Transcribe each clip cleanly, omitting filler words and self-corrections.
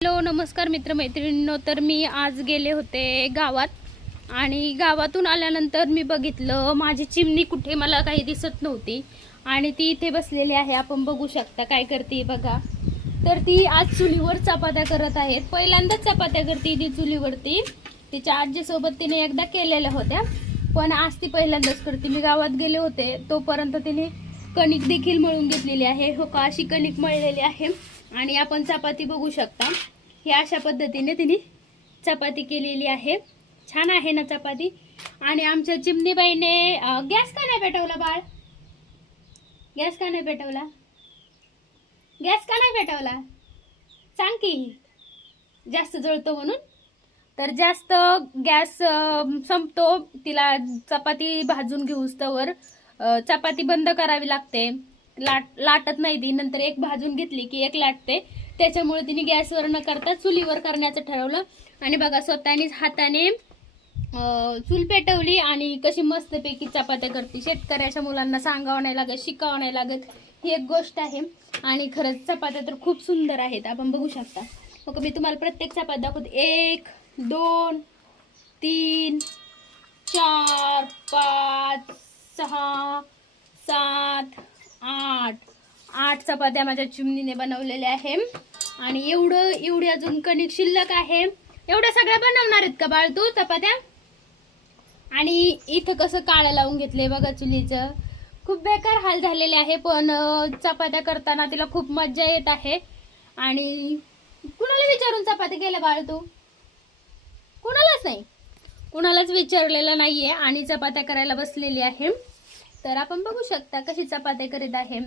Hello नमस्कार मित्रमैत्रिणींनो, तर मी आज गेले होते गावात आणि गावातून आल्यानंतर मी बघितलं माझी चिमणी कुठे मला काही दिसत नव्हती आणि ती इथे बसलेली आहे. आपण बघू शकता काय करते बघा. तर ती आज चुलीवर चपात्या करत आहेत. पहिल्यांदाच चपात्या करते ती चुलीवरती. तिच्या आजीसोबत तिने एकदा केलेल्या होत्या, पण आज ती पहिल्यांदाच करते. मी गावात गेले होते तोपर्यंत तिने कणिक देखील मळून घेतलेली आहे. हो का, अशी कणिक मळलेली आहे आणि आपण चपाती बघू शकता. ही अशा पद्धतीने तिने चपाती केलेली आहे. छान आहे ना चपाती. आणि आमच्या चिमणीबाईने गॅस का नाही पेटवला बाळ? गॅस का नाही पेटवला? गॅस का नाही पेटवला? सांग की. जास्त जळतो म्हणून. तर जास्त गॅस संपतो, तिला चपाती भाजून घेऊस्तवर चपाती बंद करावी लागते. लाटत नाही ती. नंतर एक भाजून घेतली की एक लाटते. त्याच्यामुळे तिने गॅसवर न करता चुलीवर करण्याचं ठरवलं. आणि बघा स्वतःनीच हाताने चूल पेटवली आणि कशी मस्तपैकी चपात्या करते. शेतकऱ्याच्या मुलांना सांगावं नाही लागत, शिकावं नाही लागत, ही एक गोष्ट आहे. आणि खरंच चपात्या तर खूप सुंदर आहेत. आपण बघू शकता. मग मी तुम्हाला प्रत्येक चपाती दाखवते. 1 2 3 4 5 6 7 8 चपात्या माझ्या चिमणीने बनवलेल्या आहे. आणि एवढी अजून कणिक शिल्लक आहे. एवढ्या सगळ्या बनवणार आहेत का बाळ तू चपात्या? आणि इथं कसं काळं लावून घेतलंय बघा चुलीचं. खूप बेकार हाल झालेले आहे, पण चपात्या करताना तिला खूप मज्जा येत आहे. आणि कुणाला विचारून चपात्या केल्या बाळ तू? कुणालाच नाही, कुणालाच विचारलेलं नाहीये आणि चपात्या करायला बसलेली आहे. तर आपण बघू शकता कशी चपात्या करीत आहे.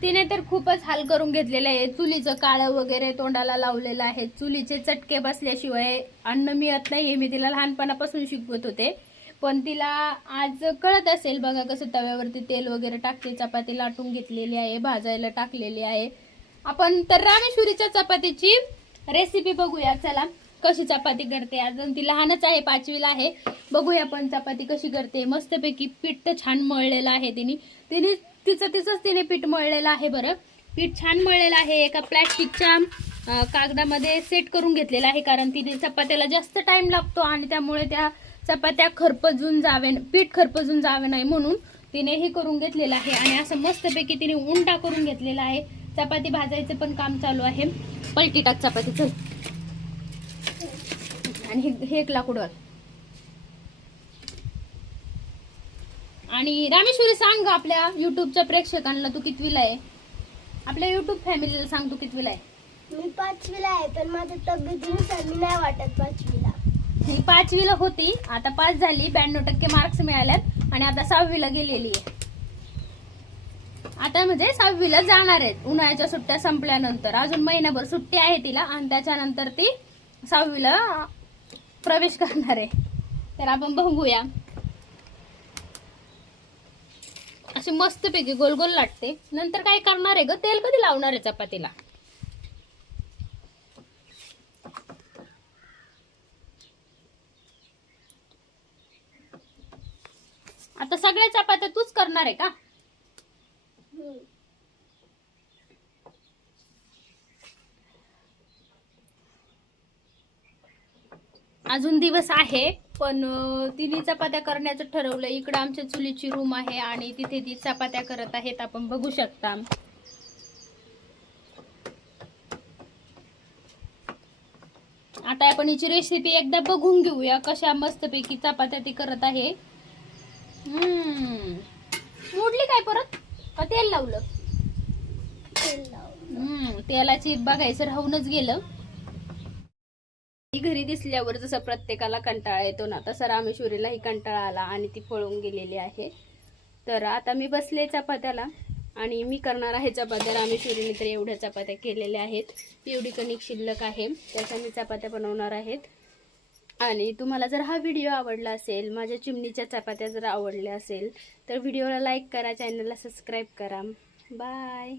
तिने तर खूपच हाल करून घेतलेले आहे. चुलीचं काळं वगैरे तोंडाला लावलेलं आहे. चुलीचे चटके बसल्याशिवाय अन्न मिळत नाही हे मी तिला लहानपणापासून शिकवत होते. पण तिला आज कळत असेल. बघा कसं तव्यावरती तेल वगैरे टाकते. चपाती लाटून घेतलेली आहे, भाजायला टाकलेली आहे. आपण तर रामेश्वरीच्या चपातीची रेसिपी बघूया. चला कशी चपाती करते. अजून ती लहानच आहे, 5वीला आहे. बघूया आपण चपाती कशी करते. मस्तपैकी पीठ तर छान मळलेलं आहे तिने तिचं पीठ मळलेलं आहे. बरं, पीठ छान मळलेलं आहे. एका प्लॅस्टिकच्या कागदामध्ये सेट करून घेतलेलं आहे, कारण तिने चपात्याला जास्त टाइम लागतो आणि त्यामुळे त्या चपात्या पीठ खरपजून जावे नाही म्हणून तिने हे करून घेतलेलं आहे. आणि असं मस्तपैकी तिने उंडा करून घेतलेला आहे. चपाती भाजायचं पण काम चालू आहे. पलटी टाक चपाती, चल. आणि हे एक लाकूड घाल. आणि रामेश्वरी सांग आपल्या युट्यूबच्या प्रेक्षकांना तू कितवीला आहे? आपल्या युट्यूब फॅमिलीला सांग तू कितवीला आहे? मी 5वीला आहे, पण माझ्या तब्येतीनुसार मी नाही वाटत 5वीला. ही 5वीला होती, आता 5 झाली, 92% मार्क्स मिळाल्यात आणि आता 6वीला गेलेली आहे. आता म्हणजे 6वीला जाणार आहेत. उन्हाळ्याच्या सुट्ट्या संपल्यानंतर अजून महिनाभर सुट्टी आहे तिला आणि त्याच्यानंतर ती 6वीला प्रवेश करणार आहे. तर आपण बघूया. अशी मस्तपैकी गोल गोल लाटते. नंतर काय करणार आहे ग? तेल कधी लावणार आहे चपातीला? आता सगळ्या चपात्या तूच करणार आहे का? अजून दिवस आहे, पण तिने चपात्या करण्याचं ठरवलं. इकडं आमच्या चुलीची रूम आहे आणि तिथे ती चपात्या करत आहेत. आपण बघू शकता. आता आपण हिची रेसिपी एकदा बघून घेऊया कशा मस्तपैकी चपात्या ती करत आहे. मोडली काय परत? का तेल लावलं? तेलाची बघायचं राहूनच गेलं. घरी दिसल्यावर जसं प्रत्येकाला कंटाळा येतो ना, तसा रामेश्वरीलाही कंटाळा आला आणि ती पळून गेलेली आहे. तर आता मी बसले चपात्याला आणि मी करणार आहे चपात्या. रामेश्वरीने तर एवढ्या चपात्या केलेल्या आहेत. एवढी कणिक शिल्लक आहे, त्याच्या मी चपात्या बनवणार आहेत. आणि तुम्हाला जर हा व्हिडिओ आवडला असेल, माझ्या चिमणीच्या चपात्या जर आवडल्या असेल, तर व्हिडिओला लाईक करा, चॅनलला सबस्क्राईब करा. बाय.